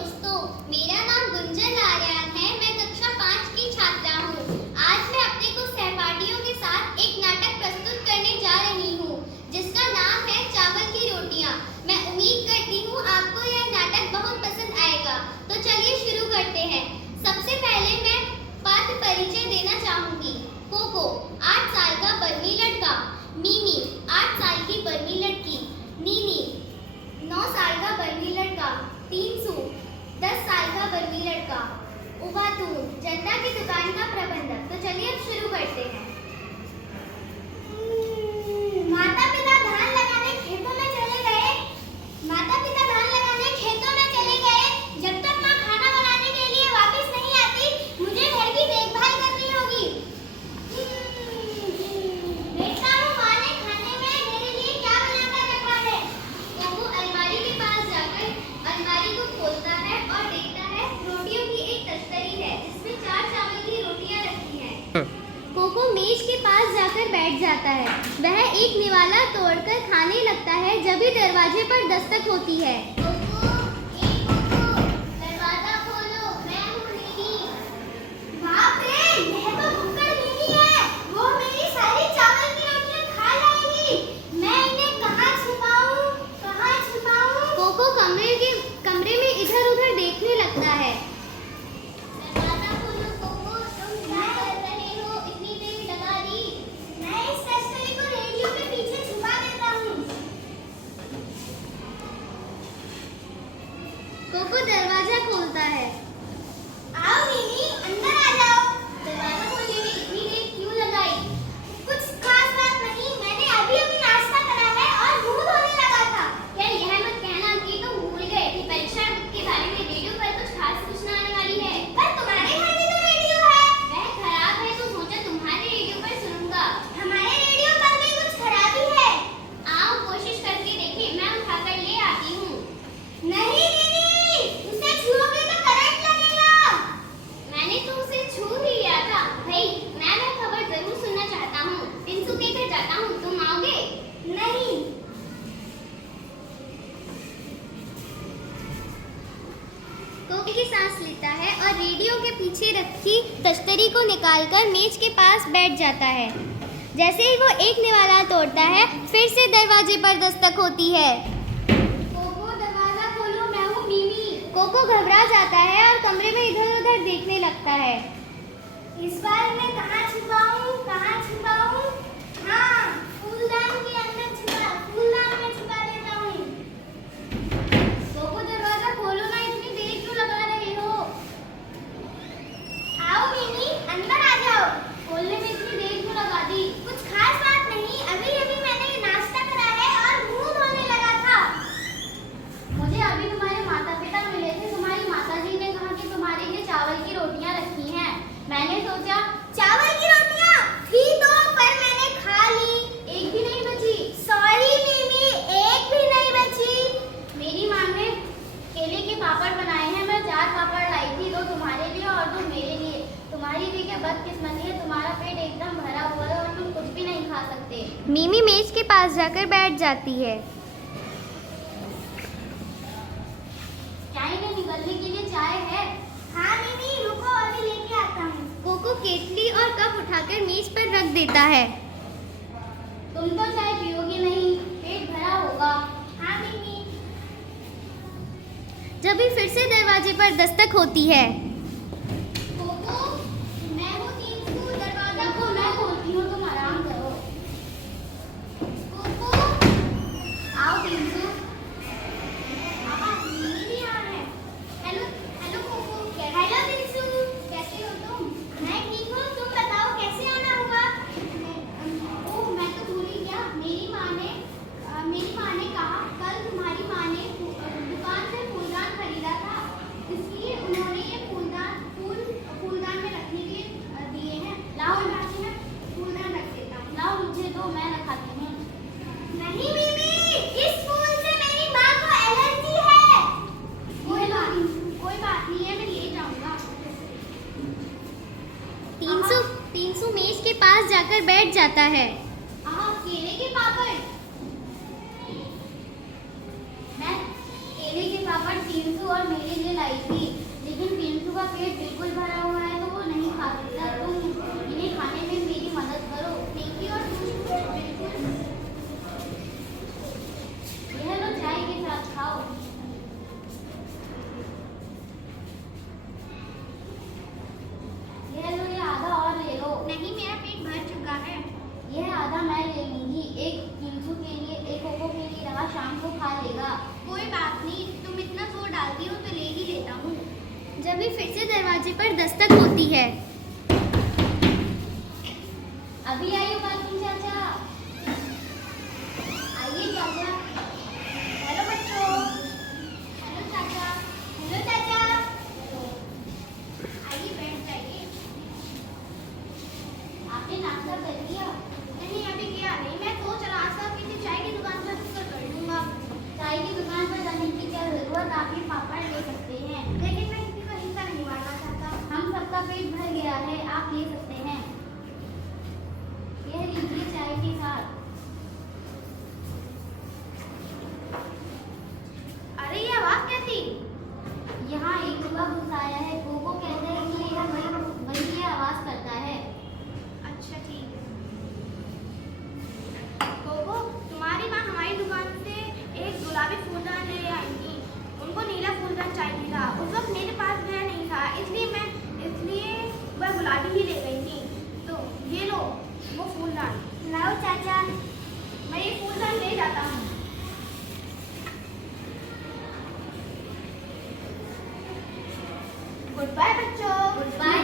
दोस्तों, मेरा नाम गुंजन आर्यन है। मैं कक्षा 5 की छात्रा हूँ। आज मैं अपने कुछ सहपाठियों के साथ एक नाटक प्रस्तुत करने जा रही हूँ, जिसका नाम है चावल की रोटियाँ। मैं उम्मीद करती हूँ आपको यह नाटक बहुत पसंद आएगा। तो चलिए शुरू करते हैं। सबसे पहले मैं पात्र परिचय देना चाहूँगी। कोको 8 साल का बर्मी लड़का, मीमी 8 साल की बर्मी लड़की, नीनी 9 साल का बर्मी लड़का, तीनसू 10 साल का बर्मी लड़का, उबातून जनता की दुकान का प्रबंधक। तो चलिए अब शुरू करते हैं। माता पिता धान लगाने खेतों में चले गए। जब तक माँ खाना बनाने के लिए वापस नहीं आती, मुझे घर की देखभाल करनी होगी। देखता हूँ माँ ने खाने में मेरे लिए क्या बनाकर रखा है। कोको अलमारी के पास जाकर अलमारी को खोलता है और देखता है रोटियों की एक तस्तरी है, जिसमें 4 चावल की रोटियां रखी हैं। कोको मेज के पास जाकर बैठ जाता है। वह एक निवाला तोड़कर खाने लगता है, जब ही दरवाजे पर दस्तक होती है। कोको, दरवाजा खोलो, मैं हूँ नीनी। बाप रे, यह तो भुक्कड़ नीनी है। वो मेरी सारी चावल की रोटियां खा जाएगी। मैं इन्हें कहाँ छुपाऊं? कोको कमरे में इधर-उधर देखने लगता है। दरवाजा खोलो कोको, तुम क्या कर रहे हो? इतनी देर लगा दी। मैं इस तस्तरी को रेडियो के पीछे छुपा देता हूँ। कोको दरवाजा खोलता है। आओ नीनी, अंदर आ जाओ। दरवाजा खोलने में इतनी देर क्यों लगाई? कुछ खास बात नहीं, मैंने अभी नाश्ता करा है और मुंह धोने लगा था। यार यह मत कहना कि तुम भूल गए कि परीक्षा के बारे में रेडियो पर कुछ खास सूचना आने वाली है। पर तुम्हारे घर में तो रेडियो है। वह खराब है तो सोचा तुम्हारे रेडियो पर सुनूंगा। हमारे रेडियो पर भी कुछ खराबी है। आओ कोशिश करके देखें, मैं उठाकर ले आती हूँ। नहीं दीदी, उसे छूओगे तो करंट लगेगा। मैंने तो उसे छू ही लिया था। भाई, मैं वह खबर जरूर सुनना चाहता हूँ। टिंसू के घर जाता हूँ, तुम आओगे? नहीं। कोको की सांस लेता है और रेडियो के पीछे रखी तस्तरी को निकालकर मेज के पास बैठ जाता है। जैसे ही वो एक निवाला तोड़ता है, फिर से दरवाजे पर दस्तक होती है। कोको दरवाजा खोलो, मैं हूँ मीमी। कोको घबरा जाता है और कमरे में इधर-उधर देखने लगता है। इस बार मैं कहाँ छुपाऊं? हाँ, फूलदान में छुपा देता हूँ। कोको दरवाजा खोलो ना, इतनी देर क्यों लगा रहे हो? आओ मीमी, अंदर आ जाओ। खोलने में इतनी देर क्यों लगा दी? कुछ खास बात नहीं, अभी मैंने नाश्ता करा है और मुंह धोने लगा था। मुझे अभी तुम्हारे माता पिता मिले थे। तुम्हारी माताजी ने कहा कि तुम्हारे लिए चावल की रोटियां रखी हैं। मैंने सोचा चावल की रोटियां थी तो, पर मैंने खा ली। एक भी नहीं बची। सॉरी मीमी, एक भी नहीं बची। मेरी माँ ने केले के पापड़ बनाए हैं। मैं 4 पापड़ लाई थी, 2 तुम्हारे लिए और 2 मेरे लिए। तुम्हारी भी क्या बदकिस्मती है, तुम्हारा पेट एकदम भरा हुआ है और तुम कुछ भी नहीं खा सकते। मीमी मेज के पास जाकर बैठ जाती है। क्या इन्हें निकलने के लिए चाय है? हाँ मीमी, रुको अभी लेके आता हूँ। कोको केतली और कप उठाकर मेज पर रख देता है। तुम तो चाय पियोगे नहीं, पेट भरा होगा। हाँ मीमी। जब भी फिर से दरवाजे पर दस्तक होती है। कोको, मैं हूँ टींसू, दरवाजा को मैं खोलती हूँ, तुम आराम करो। कोको, आओ टींसू। मीमी भी यहाँ है। Hello cocoa. हेलो टींसू, कैसे हो तुम? मैं ठीक हूँ, तुम बताओ कैसे आना हुआ? ओह, मैं तो भूल ही गया। मेरी माँ ने कहा कल तुम्हारी माँ ने दुकान से फूलदान खरीदा था, इसलिए उन्होंने ये फूलदान में रखने के लिए दिए हैं। लाओ मैं फूलदान रख देता हूँ। लाओ मुझे दो, मैं रखाती हूँ। नहीं मीमी, इस फूल से मेरी माँ को एलर्जी है। कोई बात नहीं है, मैं ले जाऊंगा। टींसू मेज के पास जाकर बैठ जाता है। केले के पापड़। मैं केले के पापड़ पापड़ टीनसू और मेरे लिए लाई थी, लेकिन टीनसू का पेट बिल्कुल भरा हुआ है तो वो नहीं खा सकता। तुम इन्हें खाने में मेरी मदद करो। टिंकी और टूटू बिल्कुल। यह लो, चाय के साथ खाओ। यह लो, ये आधा और ले लो। नहीं, मेरा पेट भर चुका है। यह आधा मैं ले लूंगी। एक टीनसू के लिए, एक कोको के लिए रहा, शाम को खा लेगा। कोई बात नहीं, तुम इतना जोर डालती हो तो ले ही लेता हूँ। जब भी फिर से दरवाजे पर दस्तक होती है। अभी आई हो कासिम चाचा। आइए चाचा। हेलो बच्चों। हेलो चाचा। हेलो चाचा। आइए, बैठ जाइए। आपने नाश्ता कर लिया? नहीं, अभी किया नहीं। मैं सोच रहा था किसी चाय की दुकान पर रुककर कर लूंगा। चाय की दुकान पर जाने की क्या जरूरत, आप ये पापड़ ले सकते हैं। लेकिन मैं किसी का हिस्सा नहीं मारना चाहता। हम सबका पेट भर गया है, आप ले सकते हैं। यह लीजिए चाय के साथ। अरे ये आवाज क्या थी? यहाँ एक चूहा घुस आया है। कोको कहते हैं कि यह वही आवाज करता है। अच्छा, ठीक है। कोको, तुम्हारी माँ हमारी दुकान से एक गुलाबी फूलदान ले आई थी। उनको नीला फूलदान चाहिए था। उस वक्त मेरे पास वह नहीं था, इसलिए वह गुलाबी ही ले गई थी। तो ये लो वो फूलदान। लाओ चाचा। मैं ये फूलदान ले जाता हूँ। गुड बाय बच्चों। Good bye